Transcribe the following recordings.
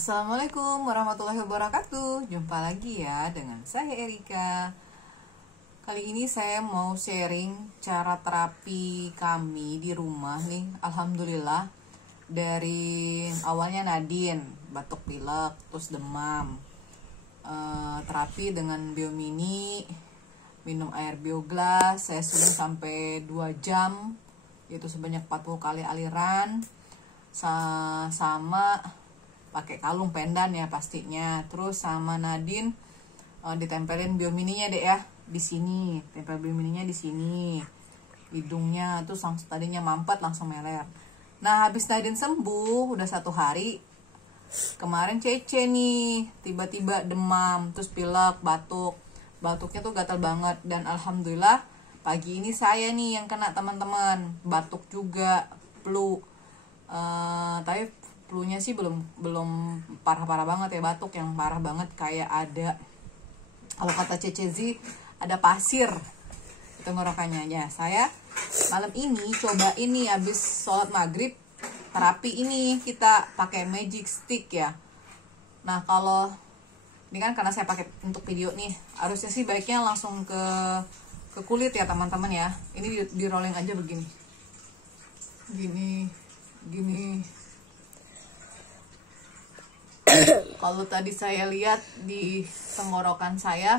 Assalamualaikum warahmatullahi wabarakatuh. Jumpa lagi ya dengan saya Erika. Kali ini saya mau sharing cara terapi kami di rumah nih. Alhamdulillah, dari awalnya Nadine batuk pilek terus demam, terapi dengan Biomini, minum air bioglas saya sudah sampai 2 jam, yaitu sebanyak 40 kali aliran, sama pakai kalung pendan ya pastinya. Terus sama Nadine ditempelin Biomininya deh ya di sini, tempel Biomininya di sini, hidungnya tuh tadinya mampet langsung meler. Nah habis Nadine sembuh udah 1 hari, kemarin Cece nih tiba-tiba demam terus pilek, batuknya tuh gatal banget. Dan alhamdulillah pagi ini saya nih yang kena, teman-teman, batuk juga, flu. Tapi flu-nya sih belum parah-parah banget ya, batuk yang parah banget kayak ada, kalau kata CCZ, ada pasir di tenggorokannya. Ya, saya malam ini coba ini habis sholat maghrib terapi ini, kita pakai magic stick ya. Nah kalau ini kan karena saya pakai untuk video nih, harusnya sih baiknya langsung ke kulit ya teman-teman ya. Ini di rolling aja begini, gini. Kalau tadi saya lihat di tenggorokan saya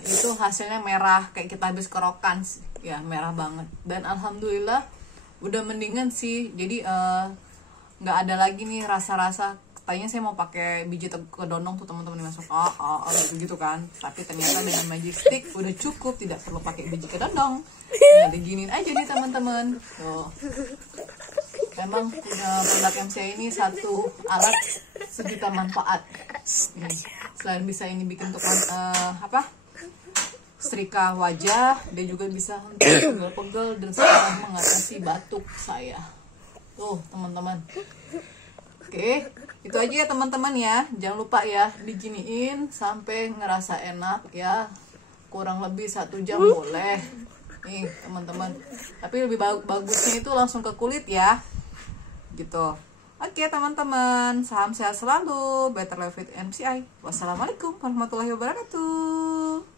itu hasilnya merah kayak kita habis kerokan ya, merah banget. Dan alhamdulillah udah mendingan sih. Jadi nggak ada lagi nih rasa-rasa. Tadinya saya mau pakai biji kedondong tuh teman-teman, masuk gitu kan. Tapi ternyata dengan magic stick udah cukup, tidak perlu pakai biji kedondong. Tinggal diginin aja nih teman-teman. Tuh. Memang produk MCI ini satu alat sejuta manfaat. Selain bisa ini bikin untuk setrika wajah, dia juga bisa untuk pegel-pegel dan sekarang mengatasi batuk saya. Tuh teman-teman. Oke, itu aja ya teman-teman ya. Jangan lupa ya diginiin sampai ngerasa enak ya. Kurang lebih 1 jam boleh. Nih teman-teman. Tapi lebih bagusnya itu langsung ke kulit ya. Gitu. Oke teman-teman, salam sehat selalu, better life with MCI. Wassalamualaikum warahmatullahi wabarakatuh.